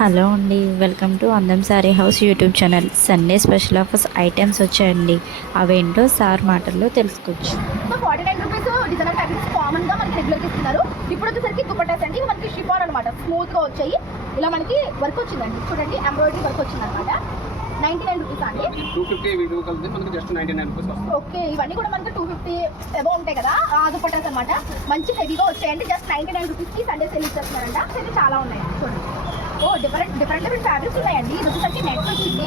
Hello అండి, welcome to అందం sorry house YouTube channel. Sunday special offers items వచ్చాయండి. అవేంటో సార్ మాటల్లో తెలుసుకోవచ్చు. So 49 rupees designer fabrics common గా మనకి రెగ్యులర్ ఇస్తున్నారు. ఇప్పుడు వచ్చేసరికి దుపట్టాస్ అండి, మనకి షిఫాన్ అనమాట, స్మూత్ గా వచ్చాయి. ఇలా మనకి వర్క్ వచ్చిందండి, చూడండి ఎంబ్రాయిడరీ వర్క్ వచ్చింది అనమాట. 99 రూపీస్ అండి. 250 వీడియో కలిపి మనకి జస్ట్ 99 రూపీస్ వస్తుంది. ఓకే, ఇవన్నీ కూడా మనకి 250 అబౌవ్ ఉంటాయి కదా, ఆ దుపట్టాస్ అనమాట. మంచి హెవీగా వచ్చాయండి. జస్ట్ 99 రూపీస్ కి సండే సేల్ ఇస్తున్నారంట. ఇది చాలా ఉన్నాయి చూడండి. ఓ డిఫరెంట్ ఫ్యాబ్రిక్స్ ఉన్నాయండి. ఇది వచ్చేసరికి నెట్ వచ్చింది,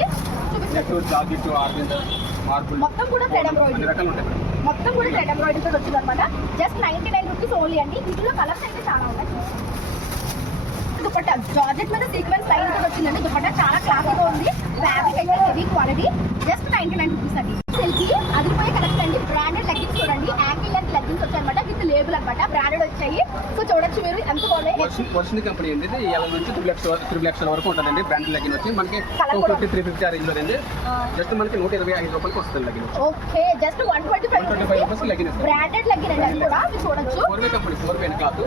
మొత్తం కూడా థ్రెడ్ ఎంబ్రాయిడరీ, మొత్తం కూడా థ్రెడ్ ఎంబ్రాయిడరీ తో వచ్చింది అనమాట. జస్ట్ 99 రూపీస్ ఓన్లీ అండి. ఇందులో కలర్స్ అయితే చాలా ఉన్నాయి. దుపట్టా జార్జెట్ మీద సీక్వెన్స్ లైన్ తో వచ్చిందండి. దుపట్టా చాలా క్లాసీగా ఉంది. ఫ్యాబ్రిక్ అయితే హెవీ క్వాలిటీ. జస్ట్ 99 రూపీస్ అండి. సెల్కి అదిరిపోయే కలెక్షన్ అండి. బ్రాండెడ్ లెగ్గిన్స్ చూడండి, యాంకిల్ లెంత్ లెగ్గిన్స్ వచ్చాయన్నమాట, విత్ లేబుల్ అనమాట. బ్రాండెడ్ వచ్చాయి. సో చూడొచ్చు మీరు ఎంత బాగున్నాయి. వర్షన్ కంపెనీ అండి. ఇది 11 నుంచి 3 లక్షల వరకు ఉంటుందండి. బ్రాండ్ లెగ్గిన్ వచ్చి మనకి 250 350 ఆ రేంజ్ లో అండి. జస్ట్ మనకి 125 రూపాయలకి వస్తుంది లెగ్గిన్. ఓకే, జస్ట్ 125 రూపాయస్ లెగ్గిన్. బ్రాండెడ్ లెగ్గిన్ అండి. అది కూడా మీరు చూడొచ్చు. 4 కంపెనీ 4 క్లాత్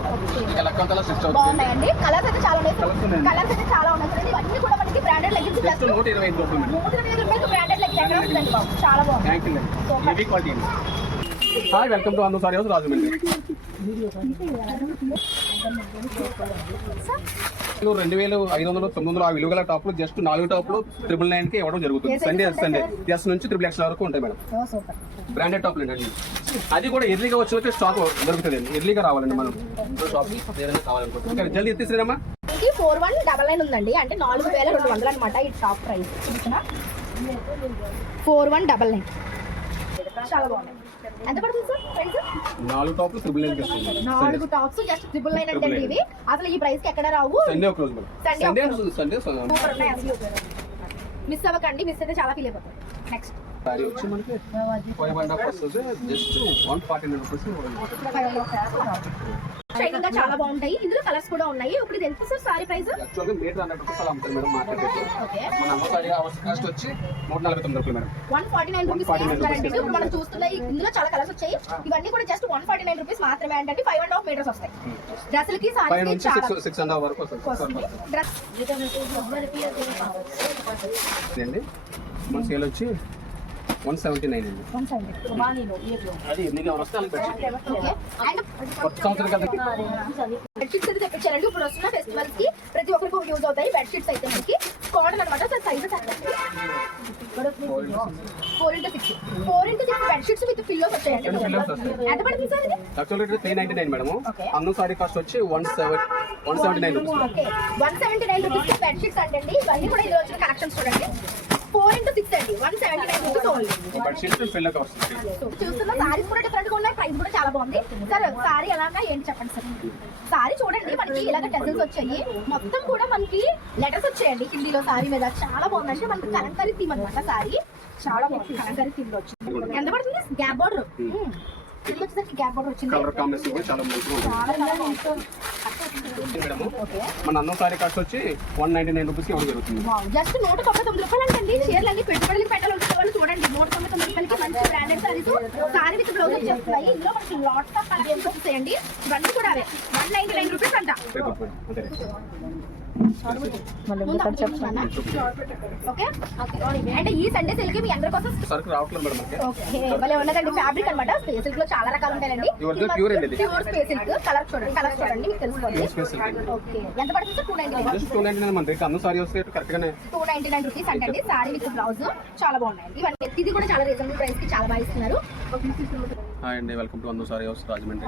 ఇక లెక్కంతలా స్టిచ్ అవుతుంది. బాగున్నాయండి. కలర్స్ అయితే చాలా ఉన్నాయి. కలర్స్ అయితే చాలా ఉన్నాయి. ఇవన్నీ కూడా మనకి బ్రాండెడ్ లెగ్గిన్స్. జస్ట్ 125 రూపాయలు. 125 రూపాయలు బ్రాండెడ్ లెగ్గిన్ ఎక్కడ వస్తుందండి బాబు. చాలా బాగుంది. Thank you. Heavy quality. Hi, welcome to అందం సారీ హౌస్ రాజమండ్రి. 2500 900 ఆ విలువగల టాప్లు జస్ట్ 4 టాప్లు 999 కి ఇవ్వడం జరుగుతుంది. సండే ఎస్ నుంచి 3 లక్షల వరకు ఉంటాయి మేడం. బ్రాండెడ్ టాప్లు అండి. అది కూడా ఎర్లీగా వచ్చి స్టాక్ దొరుకుతుంది అండి. ఎర్లీగా రావాలండి మనం షాప్ ఏదైనా కావాలనుకుంటున్నాం. జల్దీ ఎత్తిసిరమ్మా. 4199 ఉందండి, అంటే 4200 అనమాట. ఈ టాప్ ప్రైస్ 4199. చాలా బాగుంది. ఎంత పడుతుంది సార్ ప్రైస్? 4 టాప్లు 999 వస్తుంది. 4 టాప్స్ జస్ట్ 999 అంటే ఇవి అసలు ఈ ప్రైస్ కి ఎక్కడ రావు. సండే ఒక రోజు సండే సూపర్ ఉన్నాయి అసలు. మిస్ అవ్వకండి, మిస్ అయితే చాలా ఫీల్ అయిపోతారు. నెక్స్ట్ సారీ వచ్చి మనకి 5.5 వస్తుంది. Just 149 rupees. షైనింగ్ గా చాలా బాగుంటాయి. ఇందులో కలర్స్ కూడా ఉన్నాయి. ఇప్పుడు ఇది ఎంత సార్ సారీ ప్రైస్? యాక్చువల్గా మీటర్ 100 రూపీస్ అలా అమ్ముతారు మేడం మార్కెట్ రేట్. ఓకే, మన అమ్మ సారీ కాస్ట్ వచ్చి 149 రూపాయలు మేడం. 149 రూపీస్ ఇస్తారండి. ఇప్పుడు మనం చూస్తున్నాయి ఇందులో చాలా కలర్స్ వచ్చాయి. ఇవన్నీ కూడా జస్ట్ 149 రూపీస్ మాత్రమే. అంటే 5.5 మీటర్స్ వస్తాయి. డ్రెస్సులకి సారీకి 6.5 వరకు వస్తుంది. డ్రెస్ అండి మన సేల్ వచ్చి 179 అండి. 170 అది ఎన్ని వస్తాయి కొత్త సంవత్సరం కదా. బెడ్షీట్స్ అయితే తెప్పించారండి. ఇప్పుడు వస్తున్న ఫెస్టివల్స్ కి ప్రతి ఒక్కరికి యూజ్ అవుతాయి బెడ్షీట్స్ అయితే. మనకి కాటన్ అనమాట. Sir sizes 4x6 bedsheets with pillows వచ్చాయండి. ఎంత పడుతుంది సార్ ఇది? యాక్చువల్గా 399 మేడం. అన్ను సారీ కాస్ట్ వచ్చి 179 రూపీస్. ఓకే, 179 రూపీస్ బెడ్షీట్స్ అంటే ఇవన్నీ కూడా ఇది వచ్చిన కలెక్షన్స్ చూడండి. 4x6 అండి, 179 రూపీస్ ఓన్లీ. బెడ్షీట్స్ పిల్లకి వస్తుంది. చూస్తున్న సారీస్ కూడా డిఫరెంట్ గా ఉన్నాయి. ప్రైస్ కూడా చాలా బాగుంది. సార్ సారీ ఎలా ఉన్నా ఏంటి చెప్పండి సార్. సారీ చూడండి, మనకి ఇలాగ టెజల్స్ వచ్చాయి. మొత్తం కూడా మనకి లెటర్స్ వచ్చాయండి హిందీలో సారీ మీద. చాలా బాగుంది. అంటే మనకి కలంకారీ థీమ్ అనమాట. సారీ చాలా బాగుంది. కలంకారీ థీమ్ లో వచ్చింది. ఎంత పడుతుంది? గ్యాప్ బార్డర్ వచ్చేసరికి గ్యాప్ బార్డర్ వచ్చింది. కలర్ కాంబినేషన్ కూడా చాలా బాగుంటుంది. మన అన్నం సారీ కాస్ట్ వచ్చి 199 రూపీస్ ఇవ్వడం జరుగుతుంది. జస్ట్ 199 రూపాయలు అంటే చీరలు అన్ని పెట్టుబడులకు పెట్టాలనుకునే వాళ్ళు చూడండి. 199 రూపాయలకి మంచి branded saris sorry with blouse వచ్చేస్తాయి. ఇందులో మనకి లాట్స్ ఆఫ్ కలెక్షన్స్ వస్తాయండి. ఇవన్నీ కూడా అవే 199 రూపీస్ అంట. ఓకే, అంటే ఈ సండే సేల్ కి మీ అందరి కోసం సరుకు రావట్లేదు మేడం. ఓకే, భలే ఉన్నదండి. ఫ్యాబ్రిక్ అనమాట. స్పేస్ సిల్క్ లో చాలా రకాలు ఉంటాయండి. ప్యూర్ అండి. Pure space silk. కలర్ చూడండి మీకు తెలుసుకోండి. ఓకే, ఎంత పడుతుంది? 299. మన రేట్ అన్ను సారీ వస్తే కరెక్ట్ గానే 299 రూపీస్ అంటే సారీ విత్ బ్లౌజ్ చాలా బాగున్నాయి. ఇవన్నీ ఇది కూడా చాలా రీజనబుల్ ప్రైస్ కి చాలా బాగా ఇస్తున్నారు. హాయ్ అండి, వెల్కమ్ టు అందం సారీ హౌస్ రాజమండ్రి.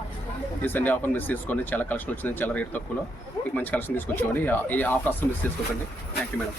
ఈ సండే ఆఫర్ మిస్ చేసుకోండి. చాలా కలెక్షన్ వచ్చింది. చాలా రేట్ తక్కువలో మీకు మంచి కలెక్షన్ తీసుకొచ్చామండి. ఈ ఆఫర్ అసలు మిస్ చేసుకోకండి. Thank you madam.